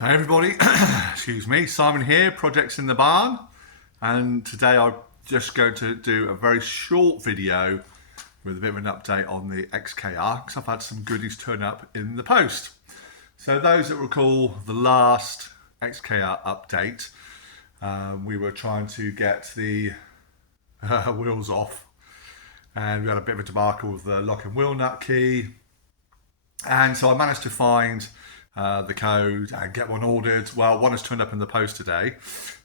Hey everybody, excuse me, Simon here, Projects in the Barn, and today I'm just going to do a very short video with a bit of an update on the XKR because I've had some goodies turn up in the post. So those that recall the last XKR update, we were trying to get the wheels off, and we had a bit of a debacle with the lock and wheel nut key, and so I managed to find the code and get one ordered. Well, one has turned up in the post today,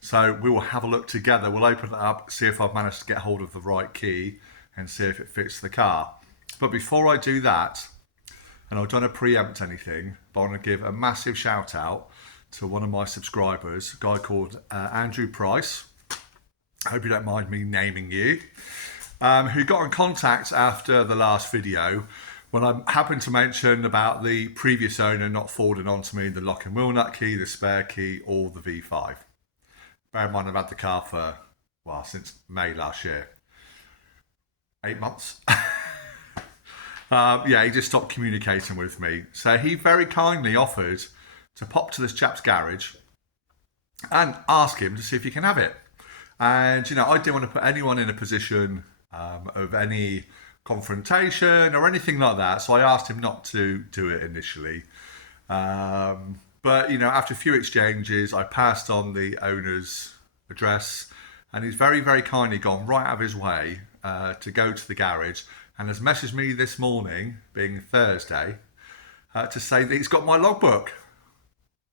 so we will have a look together. We'll open it up, see if I've managed to get hold of the right key and see if it fits the car. But before I do that, and I don't want to preempt anything, but I want to give a massive shout out to one of my subscribers, a guy called Andrew Price. I hope you don't mind me naming you, who got in contact after the last video when I happened to mention about the previous owner not forwarding on to me the lock and wheel nut key, the spare key, or the V5. Bear in mind I've had the car for, well, since May last year. 8 months. Yeah, he just stopped communicating with me. So he very kindly offered to pop to this chap's garage and ask him to see if he can have it. And, you know, I didn't want to put anyone in a position of any confrontation or anything like that, so I asked him not to do it initially, but you know, after a few exchanges I passed on the owner's address, and he's very kindly gone right out of his way to go to the garage and has messaged me this morning, being Thursday, to say that he's got my logbook.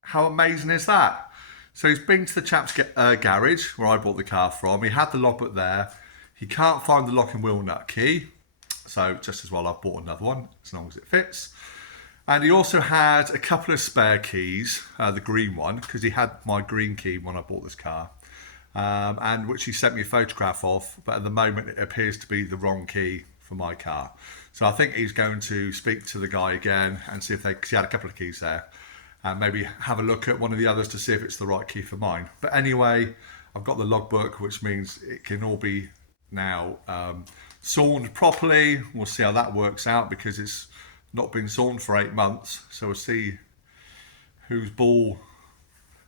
How amazing is that? So he's been to the chap's garage where I bought the car from. He had the logbook there. He can't find the lock and wheel nut key, so just as well I've bought another one, as long as it fits. And he also had a couple of spare keys, the green one, because he had my green key when I bought this car, and which he sent me a photograph of, but at the moment it appears to be the wrong key for my car. So I think he's going to speak to the guy again and see if because he had a couple of keys there, and maybe have a look at one of the others to see if it's the right key for mine. But anyway, I've got the logbook, which means it can all be now sawned properly. We'll see how that works out because it's not been sawned for 8 months, so we'll see whose ball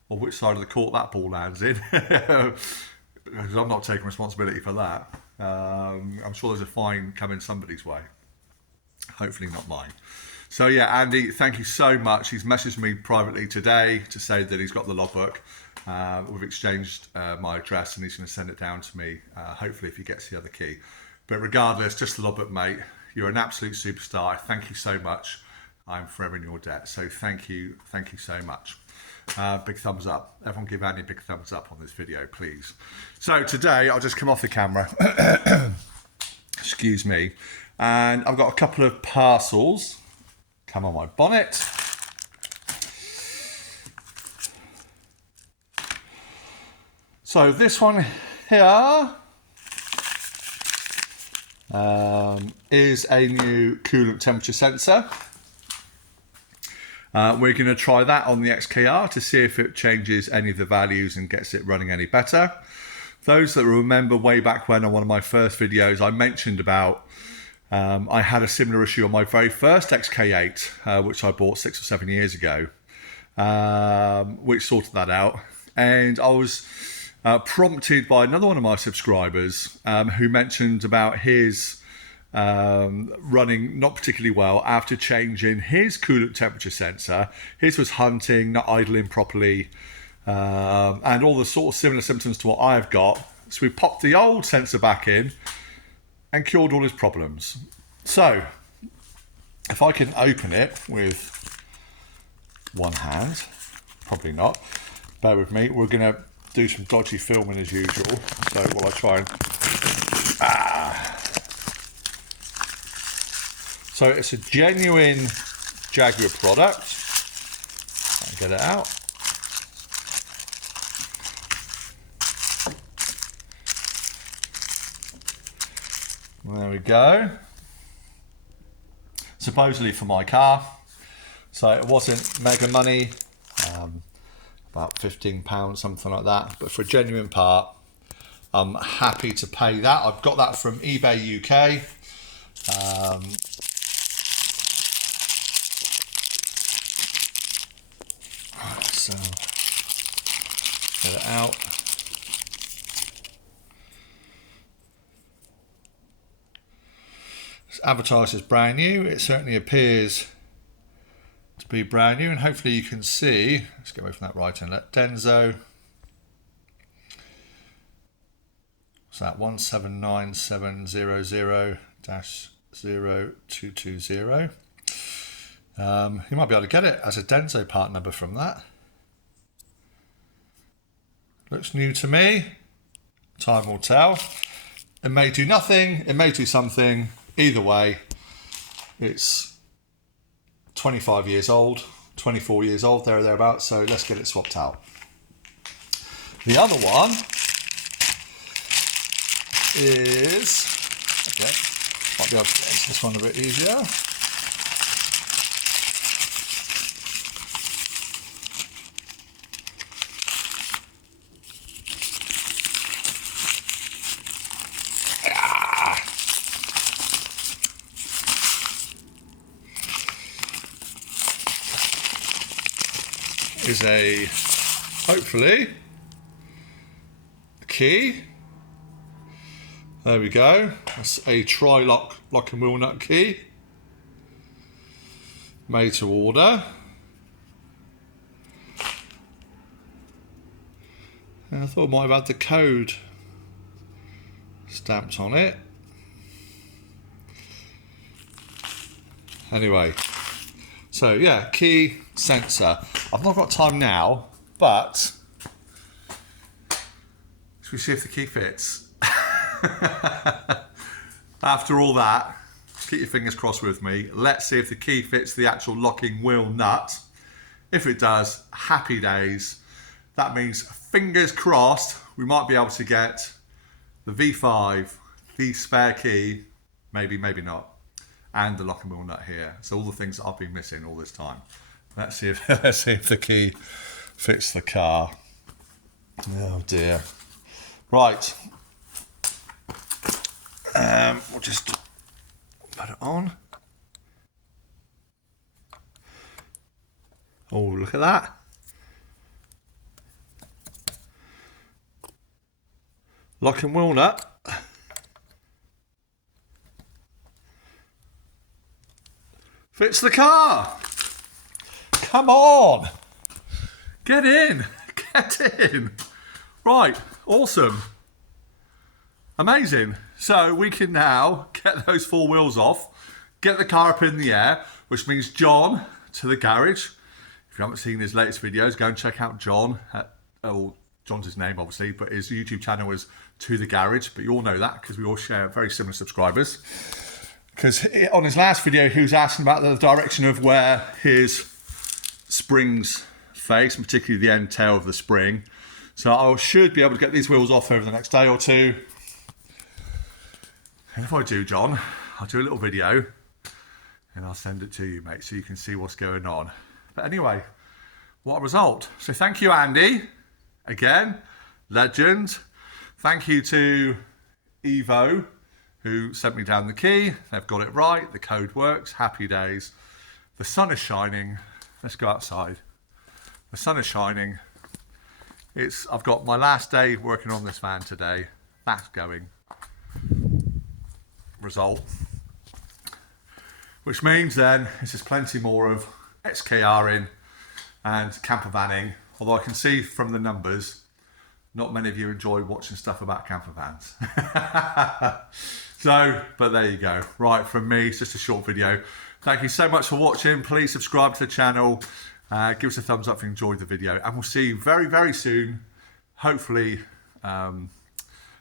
or which side of the court that ball lands in, because I'm not taking responsibility for that. I'm sure there's a fine coming somebody's way, hopefully not mine. So yeah, Andy, thank you so much. He's messaged me privately today to say that he's got the logbook. We've exchanged my address and he's going to send it down to me, hopefully if he gets the other key. But regardless, just the logbook, mate. You're an absolute superstar. Thank you so much. I'm forever in your debt. So thank you so much. Big thumbs up. Everyone give Andy a big thumbs up on this video, please. So today, I'll just come off the camera. Excuse me. And I've got a couple of parcels. Come on my bonnet. So this one here is a new coolant temperature sensor. We're going to try that on the XKR to see if it changes any of the values and gets it running any better. Those that remember way back when on one of my first videos I mentioned about I had a similar issue on my very first XK8, which I bought 6 or 7 years ago, which sorted that out. And I was prompted by another one of my subscribers who mentioned about his running not particularly well after changing his coolant temperature sensor. His was hunting, not idling properly, and all the sort of similar symptoms to what I've got. So we popped the old sensor back in and cured all his problems. So if I can open it with one hand, probably not, bear with me, we're going to do some dodgy filming as usual. So while I try and so it's a genuine Jaguar product. I'll get it out. There we go. Supposedly for my car. So it wasn't mega money. About £15, something like that. But for a genuine part, I'm happy to pay that. I've got that from eBay UK. So get it out. It's advertised as brand new. It certainly appears to be brand new, and hopefully you can see, let's get away from that right inlet, Denzo. What's that? 179700-0220. You might be able to get it as a Denzo part number from that. Looks new to me. Time will tell. It may do nothing, it may do something. Either way, it's 25 years old, 24 years old, there or thereabouts, so let's get it swapped out. The other one is, okay, might be able to get into this one a bit easier. Is a, hopefully, a key. There we go. That's a trilock lock and wheel nut key. Made to order. And I thought I might have had the code stamped on it. Anyway, so yeah, key, sensor. I've not got time now, but should we see if the key fits? After all that, keep your fingers crossed with me. Let's see if the key fits the actual locking wheel nut. If it does, happy days. That means, fingers crossed, we might be able to get the V5, the spare key, maybe, maybe not, and the lock and wheel nut here. So all the things that I've been missing all this time. Let's see if the key fits the car. Oh dear. Right. We'll just put it on. Oh, look at that. Lock and wheel nut. Fits the car. Come on. Get in. Get in. Right. Awesome. Amazing. So we can now get those four wheels off, get the car up in the air, which means John to the garage. If you haven't seen his latest videos, go and check out John. John's his name, obviously, but his YouTube channel is To The Garage. But you all know that because we all share very similar subscribers. Because on his last video, he was asking about the direction of where his springs face, and particularly the end tail of the spring. So I should be able to get these wheels off over the next day or two. And if I do, John, I'll do a little video and I'll send it to you, mate, so you can see what's going on. But anyway, what a result. So thank you, Andy. Again, legend. Thank you to Evo, who sent me down the key. They've got it right. The code works. Happy days. The sun is shining. Let's go outside. The sun is shining. I've got my last day working on this van today. That's going. Result. Which means then this is plenty more of XKR in and camper vanning. Although I can see from the numbers, not many of you enjoy watching stuff about camper vans. So, but there you go. Right, from me, it's just a short video. Thank you so much for watching. Please subscribe to the channel. Give us a thumbs up if you enjoyed the video. And we'll see you very, very soon. Hopefully, over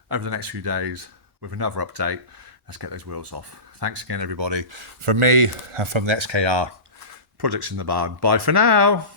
the next few days with another update. Let's get those wheels off. Thanks again, everybody. From me and from the XKR, projects in the barn. Bye for now.